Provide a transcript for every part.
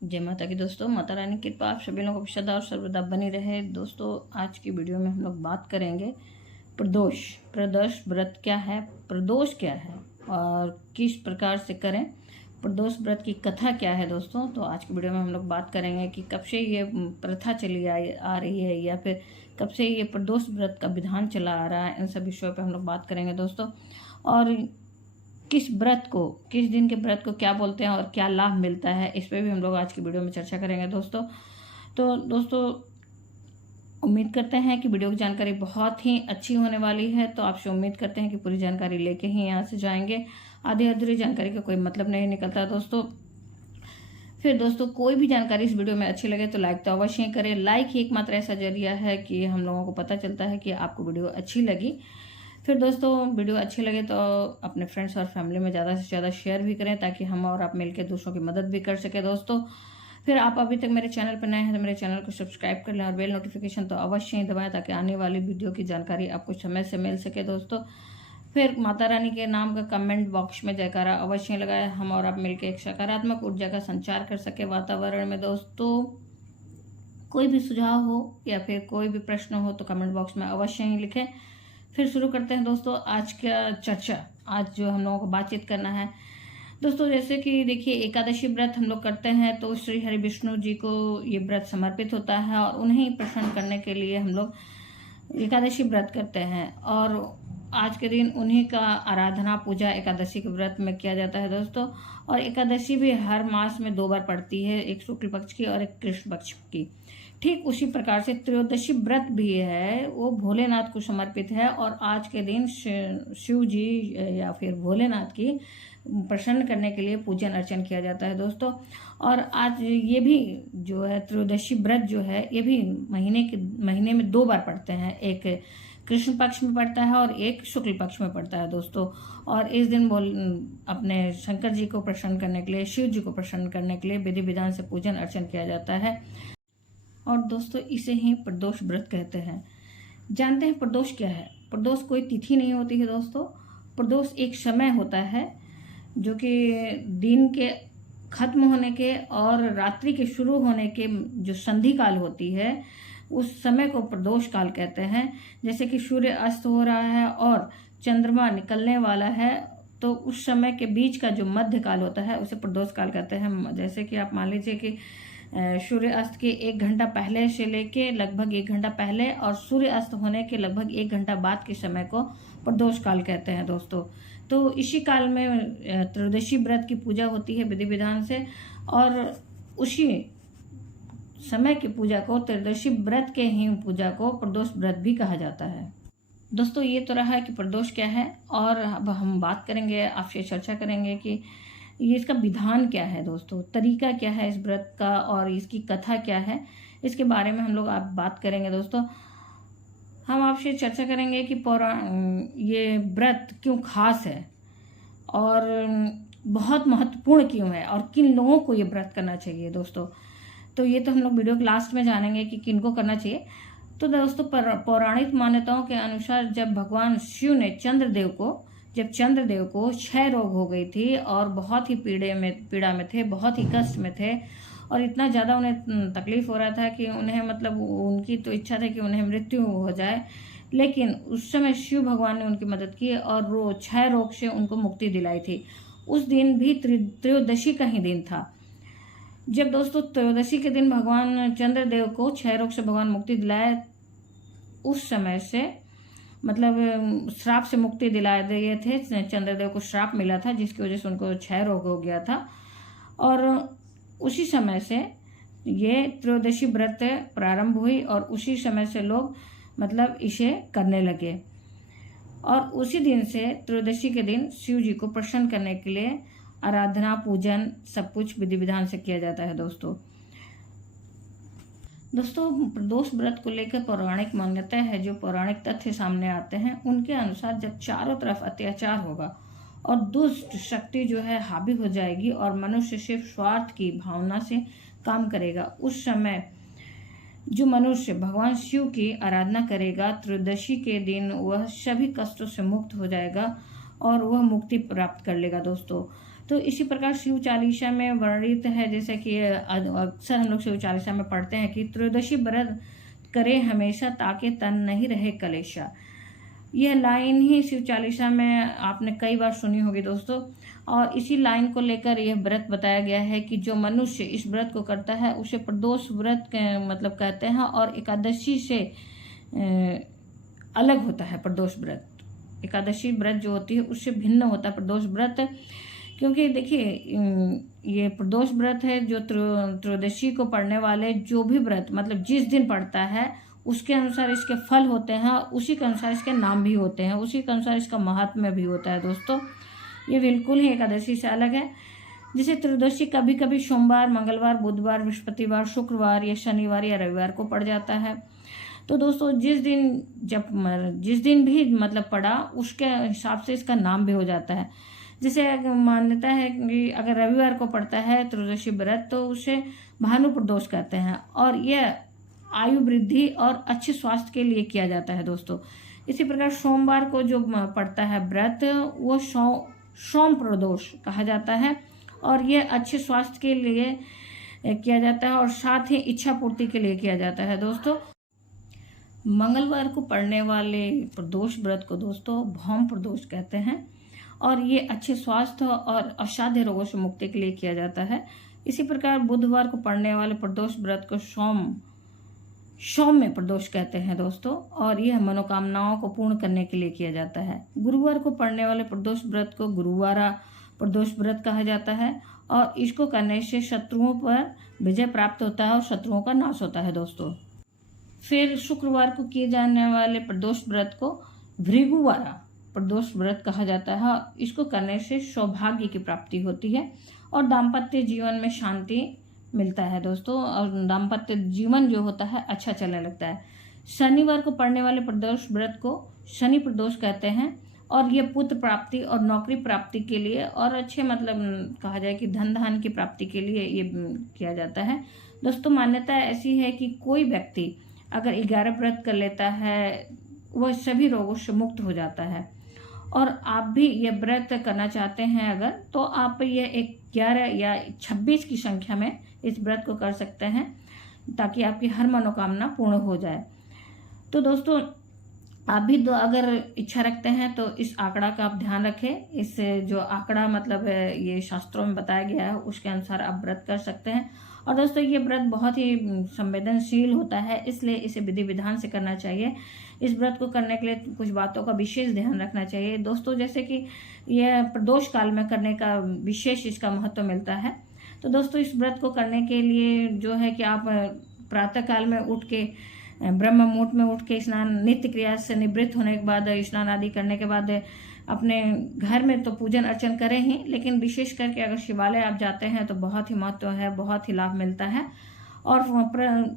जय माता की दोस्तों। माता रानी की कृपा आप सभी लोगों को सदा और सर्वदा बनी रहे। दोस्तों आज की वीडियो में हम लोग बात करेंगे प्रदोष। प्रदोष व्रत क्या है, प्रदोष क्या है और किस प्रकार से करें, प्रदोष व्रत की कथा क्या है दोस्तों। तो आज की वीडियो में हम लोग बात करेंगे कि कब से ये प्रथा चली आ रही है या फिर कब से ये प्रदोष व्रत का विधान चला आ रहा है, इन सब विषयों पर हम लोग बात करेंगे दोस्तों। और किस व्रत को, किस दिन के व्रत को क्या बोलते हैं और क्या लाभ मिलता है, इस पर भी हम लोग आज की वीडियो में चर्चा करेंगे दोस्तों। तो दोस्तों उम्मीद करते हैं कि वीडियो की जानकारी बहुत ही अच्छी होने वाली है। तो आपसे उम्मीद करते हैं कि पूरी जानकारी लेके ही यहाँ से जाएंगे। आधी अधूरी जानकारी का कोई मतलब नहीं निकलता दोस्तों। फिर दोस्तों कोई भी जानकारी इस वीडियो में अच्छी लगे तो लाइक तो अवश्य ही करें। लाइक ही एकमात्र ऐसा जरिया है कि हम लोगों को पता चलता है कि आपको वीडियो अच्छी लगी। फिर दोस्तों वीडियो अच्छी लगे तो अपने फ्रेंड्स और फैमिली में ज़्यादा से ज़्यादा शेयर भी करें ताकि हम और आप मिलकर दूसरों की मदद भी कर सके दोस्तों। फिर आप अभी तक मेरे चैनल पर नए हैं तो मेरे चैनल को सब्सक्राइब कर लें और बेल नोटिफिकेशन तो अवश्य ही दबाएं ताकि आने वाली वीडियो की जानकारी आपको समय से मिल सके दोस्तों। फिर माता रानी के नाम का कमेंट बॉक्स में जयकारा अवश्य ही लगाएं, हम और आप मिलकर एक सकारात्मक ऊर्जा का संचार कर सके वातावरण में दोस्तों। कोई भी सुझाव हो या फिर कोई भी प्रश्न हो तो कमेंट बॉक्स में अवश्य ही लिखें। फिर शुरू करते हैं दोस्तों आज का चर्चा। आज जो हम लोगों को बातचीत करना है दोस्तों, जैसे कि देखिए एकादशी व्रत हम लोग करते हैं तो श्री हरि विष्णु जी को ये व्रत समर्पित होता है और उन्हें प्रसन्न करने के लिए हम लोग एकादशी व्रत करते हैं। और आज के दिन उन्हीं का आराधना पूजा एकादशी के व्रत में किया जाता है दोस्तों। और एकादशी भी हर मास में 2 बार पड़ती है, एक शुक्ल पक्ष की और एक कृष्ण पक्ष की। ठीक उसी प्रकार से त्रयोदशी व्रत भी है, वो भोलेनाथ को समर्पित है और आज के दिन शिव जी या फिर भोलेनाथ की प्रसन्न करने के लिए पूजन अर्चन किया जाता है दोस्तों। और आज ये भी जो है त्रयोदशी व्रत जो है ये भी महीने में 2 बार पड़ते हैं, एक कृष्ण पक्ष में पड़ता है और एक शुक्ल पक्ष में पड़ता है दोस्तों। और इस दिन अपने शंकर जी को प्रसन्न करने के लिए, शिव जी को प्रसन्न करने के लिए विधि विधान से पूजन अर्चन किया जाता है। और दोस्तों इसे ही प्रदोष व्रत कहते हैं। जानते हैं प्रदोष क्या है? प्रदोष कोई तिथि नहीं होती है दोस्तों। प्रदोष एक समय होता है जो कि दिन के खत्म होने के और रात्रि के शुरू होने के जो संधि काल होती है उस समय को प्रदोष काल कहते हैं। जैसे कि सूर्य अस्त हो रहा है और चंद्रमा निकलने वाला है तो उस समय के बीच का जो मध्य काल होता है उसे प्रदोष काल कहते हैं। जैसे कि आप मान लीजिए कि सूर्य अस्त के 1 घंटा पहले से लेके लगभग 1 घंटा पहले और सूर्य अस्त होने के लगभग 1 घंटा बाद के समय को प्रदोष काल कहते हैं दोस्तों। तो इसी काल में त्रयोदशी व्रत की पूजा होती है विधि विधान से और उसी समय की पूजा को, त्रयोदशी व्रत के ही पूजा को प्रदोष व्रत भी कहा जाता है दोस्तों। ये तो रहा है कि प्रदोष क्या है और अब हम बात करेंगे, आपसे चर्चा करेंगे कि ये इसका विधान क्या है दोस्तों, तरीका क्या है इस व्रत का और इसकी कथा क्या है, इसके बारे में हम लोग आप बात करेंगे दोस्तों। हम आपसे चर्चा करेंगे कि ये व्रत क्यों खास है और बहुत महत्वपूर्ण क्यों है और किन लोगों को ये व्रत करना चाहिए दोस्तों। तो ये तो हम लोग वीडियो के लास्ट में जानेंगे कि किनको करना चाहिए। तो दोस्तों पौराणिक मान्यताओं के अनुसार जब भगवान शिव ने चंद्रदेव को क्षय रोग हो गई थी और बहुत ही पीड़ा में थे, बहुत ही कष्ट में थे और इतना ज़्यादा उन्हें तकलीफ हो रहा था कि उन्हें मतलब उनकी तो इच्छा थी कि उन्हें मृत्यु हो जाए। लेकिन उस समय शिव भगवान ने उनकी मदद की और क्षय रोग से उनको मुक्ति दिलाई थी। उस दिन भी त्रयोदशी का ही दिन था। जब दोस्तों त्रयोदशी के दिन भगवान चंद्रदेव को क्षय रोग से भगवान मुक्ति दिलाए, उस समय से मतलब श्राप से मुक्ति दिला दिए थे। चंद्रदेव को श्राप मिला था जिसकी वजह से उनको क्षय रोग हो गया था और उसी समय से ये त्रयोदशी व्रत प्रारंभ हुई और उसी समय से लोग मतलब इसे करने लगे। और उसी दिन से त्रयोदशी के दिन शिव जी को प्रसन्न करने के लिए आराधना पूजन सब कुछ विधि विधान से किया जाता है दोस्तों। प्रदोष व्रत को लेकर पौराणिक मान्यता है, जो पौराणिक तथ्य सामने आते हैं उनके अनुसार जब चारों तरफ अत्याचार होगा और दुष्ट शक्ति जो है हावी हो जाएगी और मनुष्य सिर्फ स्वार्थ की भावना से काम करेगा, उस समय जो मनुष्य भगवान शिव की आराधना करेगा त्रयोदशी के दिन वह सभी कष्टों से मुक्त हो जाएगा और वह मुक्ति प्राप्त कर लेगा दोस्तों। तो इसी प्रकार शिव चालीसा में वर्णित है, जैसे कि अक्सर हम लोग शिव चालीसा में पढ़ते हैं कि त्रयोदशी व्रत करे हमेशा ताकि तन नहीं रहे कलेशा। यह लाइन ही शिव चालीसा में आपने कई बार सुनी होगी दोस्तों, और इसी लाइन को लेकर यह व्रत बताया गया है कि जो मनुष्य इस व्रत को करता है उसे प्रदोष व्रत मतलब कहते हैं, और एकादशी से अलग होता है प्रदोष व्रत। एकादशी व्रत जो होती है उससे भिन्न होता है प्रदोष व्रत, क्योंकि देखिए ये प्रदोष व्रत है जो त्रयोदशी को पढ़ने वाले जो भी व्रत मतलब जिस दिन पढ़ता है उसके अनुसार इसके फल होते हैं, उसी के अनुसार इसके नाम भी होते हैं, उसी के अनुसार इसका महात्म्य भी होता है दोस्तों। ये बिल्कुल ही एकादशी से अलग है। जैसे त्रयोदशी कभी कभी सोमवार, मंगलवार, बुधवार, बृहस्पतिवार, शुक्रवार या शनिवार या रविवार को पड़ जाता है। तो दोस्तों जिस दिन भी मतलब पड़ा उसके हिसाब से इसका नाम भी हो जाता है। जैसे मान्यता है कि अगर रविवार को पड़ता है त्रयोदशी व्रत तो उसे भानु प्रदोष कहते हैं, और यह आयु वृद्धि और अच्छे स्वास्थ्य के लिए किया जाता है दोस्तों। इसी प्रकार सोमवार को जो पड़ता है व्रत वो सोम प्रदोष कहा जाता है, और यह अच्छे स्वास्थ्य के लिए किया जाता है और साथ ही इच्छा पूर्ति के लिए किया जाता है दोस्तों। मंगलवार को पड़ने वाले प्रदोष व्रत को दोस्तों भौम प्रदोष कहते हैं, और ये अच्छे स्वास्थ्य और असाध्य रोगों से मुक्ति के लिए किया जाता है। इसी प्रकार बुधवार को पड़ने वाले प्रदोष व्रत को सौम्य प्रदोष कहते हैं दोस्तों, और यह मनोकामनाओं को पूर्ण करने के लिए किया जाता है। गुरुवार को पड़ने वाले प्रदोष व्रत को गुरुवारा प्रदोष व्रत कहा जाता है, और इसको करने से शत्रुओं पर विजय प्राप्त होता है और शत्रुओं का नाश होता है दोस्तों। फिर शुक्रवार को किए जाने वाले प्रदोष व्रत को भृगुवारा प्रदोष व्रत कहा जाता है। इसको करने से सौभाग्य की प्राप्ति होती है और दाम्पत्य जीवन में शांति मिलता है दोस्तों, और दाम्पत्य जीवन जो होता है अच्छा चलने लगता है। शनिवार को पड़ने वाले प्रदोष व्रत को शनि प्रदोष कहते हैं, और ये पुत्र प्राप्ति और नौकरी प्राप्ति के लिए और अच्छे मतलब कहा जाए कि धन धान की प्राप्ति के लिए ये किया जाता है दोस्तों। मान्यता ऐसी है कि कोई व्यक्ति अगर 11 व्रत कर लेता है वह सभी रोगों से मुक्त हो जाता है, और आप भी ये व्रत करना चाहते हैं अगर तो आप ये 11 या 26 की संख्या में इस व्रत को कर सकते हैं, ताकि आपकी हर मनोकामना पूर्ण हो जाए। तो दोस्तों आप भी अगर इच्छा रखते हैं तो इस आंकड़ा का आप ध्यान रखें। इस जो आंकड़ा मतलब ये शास्त्रों में बताया गया है उसके अनुसार आप व्रत कर सकते हैं। और दोस्तों ये व्रत बहुत ही संवेदनशील होता है, इसलिए इसे विधि विधान से करना चाहिए। इस व्रत को करने के लिए कुछ बातों का विशेष ध्यान रखना चाहिए दोस्तों, जैसे कि यह प्रदोष काल में करने का विशेष इसका महत्व मिलता है। तो दोस्तों इस व्रत को करने के लिए जो है कि आप प्रातः काल में उठ के ब्रह्म मुहूर्त में उठ के स्नान नित्य क्रिया से निवृत्त होने के बाद स्नान आदि करने के बाद अपने घर में तो पूजन अर्चन करें ही, लेकिन विशेष करके अगर शिवालय आप जाते हैं तो बहुत ही महत्व है, बहुत ही लाभ मिलता है। और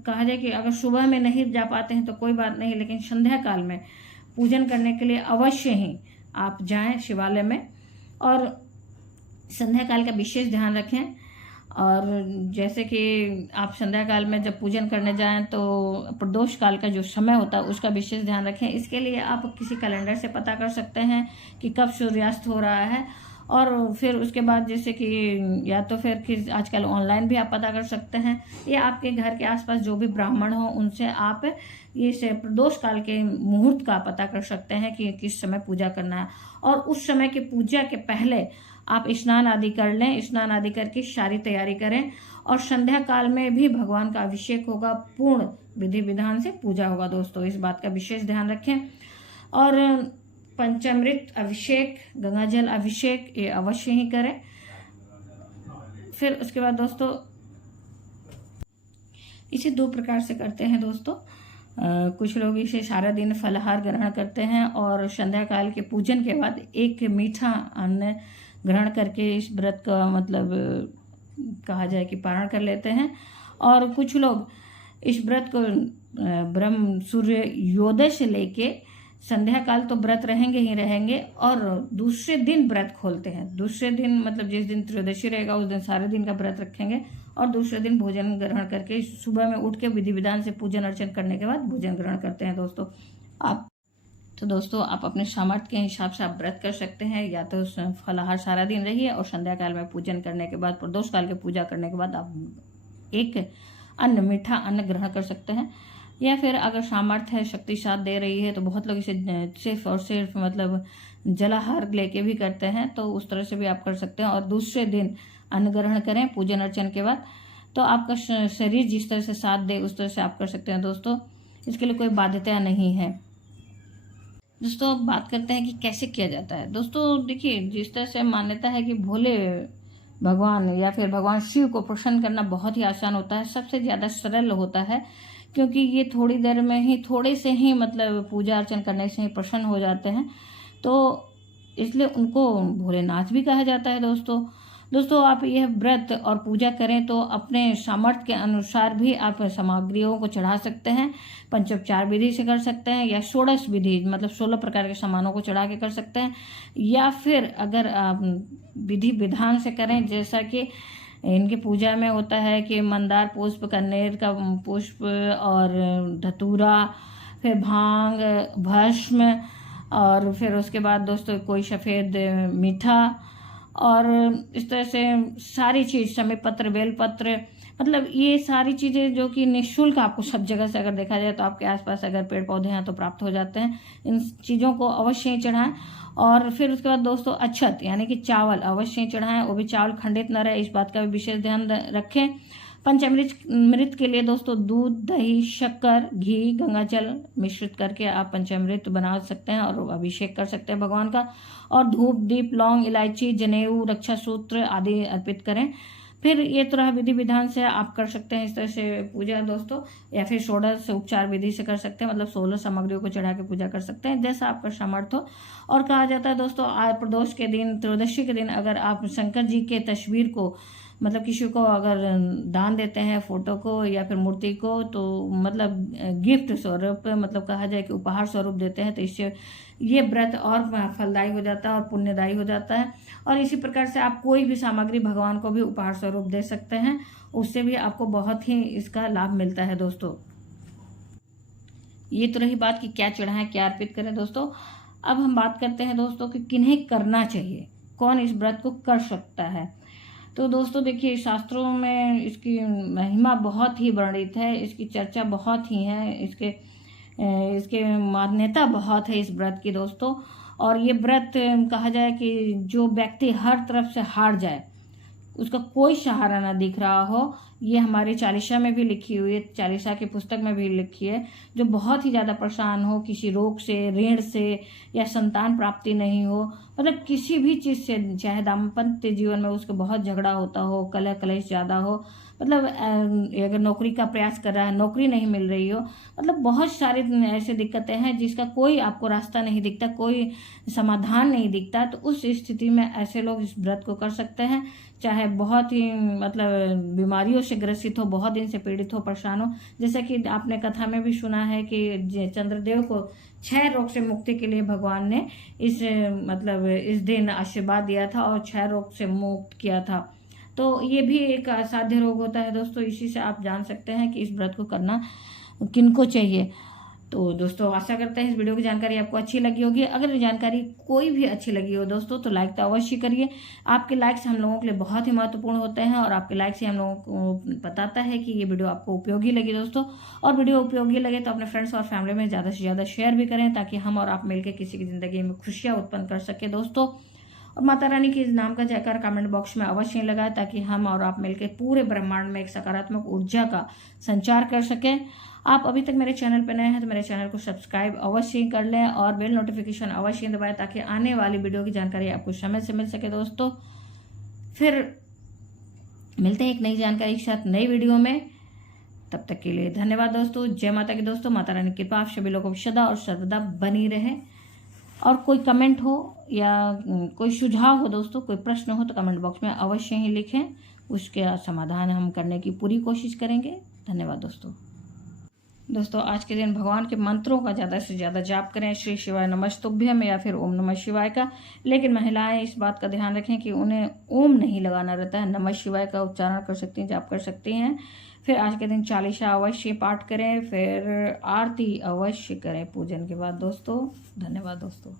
कहा जाए कि अगर सुबह में नहीं जा पाते हैं तो कोई बात नहीं, लेकिन संध्या काल में पूजन करने के लिए अवश्य ही आप जाएं शिवालय में, और संध्या काल का विशेष ध्यान रखें। और जैसे कि आप संध्या काल में जब पूजन करने जाएं तो प्रदोष काल का जो समय होता है उसका विशेष ध्यान रखें। इसके लिए आप किसी कैलेंडर से पता कर सकते हैं कि कब सूर्यास्त हो रहा है, और फिर उसके बाद जैसे कि या तो फिर आजकल ऑनलाइन भी आप पता कर सकते हैं, या आपके घर के आसपास जो भी ब्राह्मण हो उनसे आप ये प्रदोष काल के मुहूर्त का पता कर सकते हैं कि किस समय पूजा करना है। और उस समय की पूजा के पहले आप स्नान आदि कर लें, स्नान आदि करके सारी तैयारी करें, और संध्या काल में भी भगवान का अभिषेक होगा, पूर्ण विधि विधान से पूजा होगा दोस्तों। इस बात का विशेष ध्यान रखें। और पंचामृत अभिषेक, गंगाजल अभिषेक ये अवश्य ही करें। फिर उसके बाद दोस्तों इसे 2 प्रकार से करते हैं दोस्तों। कुछ लोग इसे सारा दिन फलाहार ग्रहण करते हैं और संध्या काल के पूजन के बाद एक मीठा अन्न ग्रहण करके इस व्रत का मतलब कहा जाए कि पारण कर लेते हैं। और कुछ लोग इस व्रत को ब्रह्म सूर्य योदय से लेके संध्या काल तो व्रत रहेंगे ही रहेंगे, और दूसरे दिन व्रत खोलते हैं। दूसरे दिन मतलब जिस दिन त्रयोदशी रहेगा उस दिन सारे दिन का व्रत रखेंगे, और दूसरे दिन भोजन ग्रहण करके सुबह में उठ के विधि विधान से पूजन अर्चन करने के बाद भोजन ग्रहण करते हैं दोस्तों। आप तो दोस्तों आप अपने सामर्थ्य के हिसाब से आप व्रत कर सकते हैं, या तो फलाहार सारा दिन रहिए और संध्या काल में पूजन करने के बाद, प्रदोष काल की पूजा करने के बाद आप एक अन्न, मीठा अन्न ग्रहण कर सकते हैं। या फिर अगर सामर्थ्य है, शक्ति साथ दे रही है, तो बहुत लोग इसे सिर्फ और सिर्फ मतलब जलाहार लेके भी करते हैं, तो उस तरह से भी आप कर सकते हैं। और दूसरे दिन अन्न ग्रहण करें पूजन अर्चन के बाद, तो आपका शरीर जिस तरह से साथ दे उस तरह से आप कर सकते हैं दोस्तों। इसके लिए कोई बाध्यता नहीं है। दोस्तों अब बात करते हैं कि कैसे किया जाता है। दोस्तों देखिए, जिस तरह से मान्यता है कि भोले भगवान या फिर भगवान शिव को प्रसन्न करना बहुत ही आसान होता है, सबसे ज़्यादा सरल होता है, क्योंकि ये थोड़ी देर में ही, थोड़े से ही मतलब पूजा अर्चन करने से ही प्रसन्न हो जाते हैं, तो इसलिए उनको भोलेनाथ भी कहा जाता है दोस्तों आप यह व्रत और पूजा करें तो अपने सामर्थ्य के अनुसार भी आप सामग्रियों को चढ़ा सकते हैं। पंचोपचार विधि से कर सकते हैं, या षोडश विधि मतलब 16 प्रकार के सामानों को चढ़ा के कर सकते हैं, या फिर अगर आप विधि विधान से करें, जैसा कि इनके पूजा में होता है कि मंदार पुष्प, कनेर का पुष्प और धतूरा, फिर भांग, भस्म, और फिर उसके बाद दोस्तों कोई सफ़ेद मीठा, और इस तरह से सारी चीज़, समय पत्र, बेलपत्र, मतलब ये सारी चीज़ें जो कि निःशुल्क आपको सब जगह से अगर देखा जाए तो आपके आसपास अगर पेड़ पौधे हैं तो प्राप्त हो जाते हैं। इन चीज़ों को अवश्य ही चढ़ाएं। और फिर उसके बाद दोस्तों अक्षत यानी कि चावल अवश्य ही चढ़ाएं, वो भी चावल खंडित न रहे, इस बात का भी विशेष ध्यान रखें। पंचामृत के लिए दोस्तों दूध, दही, शक्कर, घी, गंगाजल मिश्रित करके आप पंचामृत बना सकते हैं और अभिषेक कर सकते हैं भगवान का। और धूप, दीप, लौंग, इलायची, जनेऊ, रक्षा सूत्र आदि अर्पित करें। फिर ये तरह विधि विधान से आप कर सकते हैं इस तरह से पूजा दोस्तों, या फिर षोडश उपचार विधि से कर सकते हैं, मतलब 16 सामग्रियों को चढ़ा के पूजा कर सकते हैं, जैसा आपका सामर्थ्य हो। और कहा जाता है दोस्तों प्रदोष के दिन, त्रयोदशी के दिन अगर आप शंकर जी के तस्वीर को मतलब किसी को अगर दान देते हैं, फोटो को या फिर मूर्ति को, तो मतलब गिफ्ट स्वरूप मतलब कहा जाए कि उपहार स्वरूप देते हैं, तो इससे ये व्रत और फलदायी हो जाता है और पुण्यदायी हो जाता है। और इसी प्रकार से आप कोई भी सामग्री भगवान को भी उपहार स्वरूप दे सकते हैं, उससे भी आपको बहुत ही इसका लाभ मिलता है दोस्तों। ये तो रही बात कि क्या चढ़ाएं, क्या अर्पित करें दोस्तों। अब हम बात करते हैं दोस्तों कि किन्हें करना चाहिए, कौन इस व्रत को कर सकता है। तो दोस्तों देखिए, शास्त्रों में इसकी महिमा बहुत ही वर्णित है, इसकी चर्चा बहुत ही है, इसके मान्यता बहुत है इस व्रत की दोस्तों। और ये व्रत कहा जाए कि जो व्यक्ति हर तरफ से हार जाए, उसका कोई सहारा ना दिख रहा हो, ये हमारी चालीसा में भी लिखी हुई है, चालीसा की पुस्तक में भी लिखी है, जो बहुत ही ज़्यादा परेशान हो, किसी रोग से, ऋण से, या संतान प्राप्ति नहीं हो, मतलब किसी भी चीज़ से, चाहे दाम्पत्य जीवन में उसको बहुत झगड़ा होता हो, कलह कलेश ज़्यादा हो, मतलब अगर नौकरी का प्रयास कर रहा है, नौकरी नहीं मिल रही हो, मतलब बहुत सारी ऐसी दिक्कतें हैं जिसका कोई आपको रास्ता नहीं दिखता, कोई समाधान नहीं दिखता, तो उस स्थिति में ऐसे लोग इस व्रत को कर सकते हैं। चाहे बहुत ही मतलब बीमारियों से ग्रसित हो, बहुत दिन से पीड़ित हो, परेशान हो, जैसे कि आपने कथा में भी सुना है कि चंद्रदेव को 6 रोग से मुक्ति के लिए भगवान ने इस दिन आशीर्वाद दिया था और 6 रोग से मुक्त किया था। तो ये भी एक असाध्य रोग होता है दोस्तों, इसी से आप जान सकते हैं कि इस व्रत को करना किनको चाहिए। तो दोस्तों आशा करते हैं इस वीडियो की जानकारी आपको अच्छी लगी होगी। अगर जानकारी कोई भी अच्छी लगी हो दोस्तों तो लाइक तो अवश्य करिए। आपके लाइक्स हम लोगों के लिए बहुत ही महत्वपूर्ण होते हैं और आपके लाइक से हम लोगों को बताता है कि ये वीडियो आपको उपयोगी लगी दोस्तों। और वीडियो उपयोगी लगे तो अपने फ्रेंड्स और फैमिली में ज़्यादा से ज़्यादा शेयर भी करें, ताकि हम और आप मिलकर किसी की ज़िंदगी में खुशियाँ उत्पन्न कर सके दोस्तों। और माता रानी के नाम का जयकार कमेंट बॉक्स में अवश्य लगाएं, ताकि हम और आप मिलकर पूरे ब्रह्मांड में एक सकारात्मक ऊर्जा का संचार कर सकें। आप अभी तक मेरे चैनल पर नए हैं तो मेरे चैनल को सब्सक्राइब अवश्य ही कर लें और बेल नोटिफिकेशन अवश्य ही दबाएं, ताकि आने वाली वीडियो की जानकारी आपको समय से मिल सके दोस्तों। फिर मिलते हैं एक नई जानकारी के साथ नई वीडियो में, तब तक के लिए धन्यवाद दोस्तों। जय माता की दोस्तों। माता रानी की कृपा आप सभी लोगों को सदा और सर्वदा बनी रहे। और कोई कमेंट हो या कोई सुझाव हो दोस्तों, कोई प्रश्न हो तो कमेंट बॉक्स में अवश्य ही लिखें, उसके समाधान हम करने की पूरी कोशिश करेंगे। धन्यवाद दोस्तों। दोस्तों आज के दिन भगवान के मंत्रों का ज़्यादा से ज़्यादा जाप करें, श्री शिवाय नमस्तुभ्यम या फिर ओम नमः शिवाय का। लेकिन महिलाएं इस बात का ध्यान रखें कि उन्हें ओम नहीं लगाना रहता है, नमः शिवाय का उच्चारण कर सकती हैं, जाप कर सकती हैं। फिर आज के दिन चालीसा अवश्य पाठ करें, फिर आरती अवश्य करें पूजन के बाद। दोस्तों धन्यवाद दोस्तों।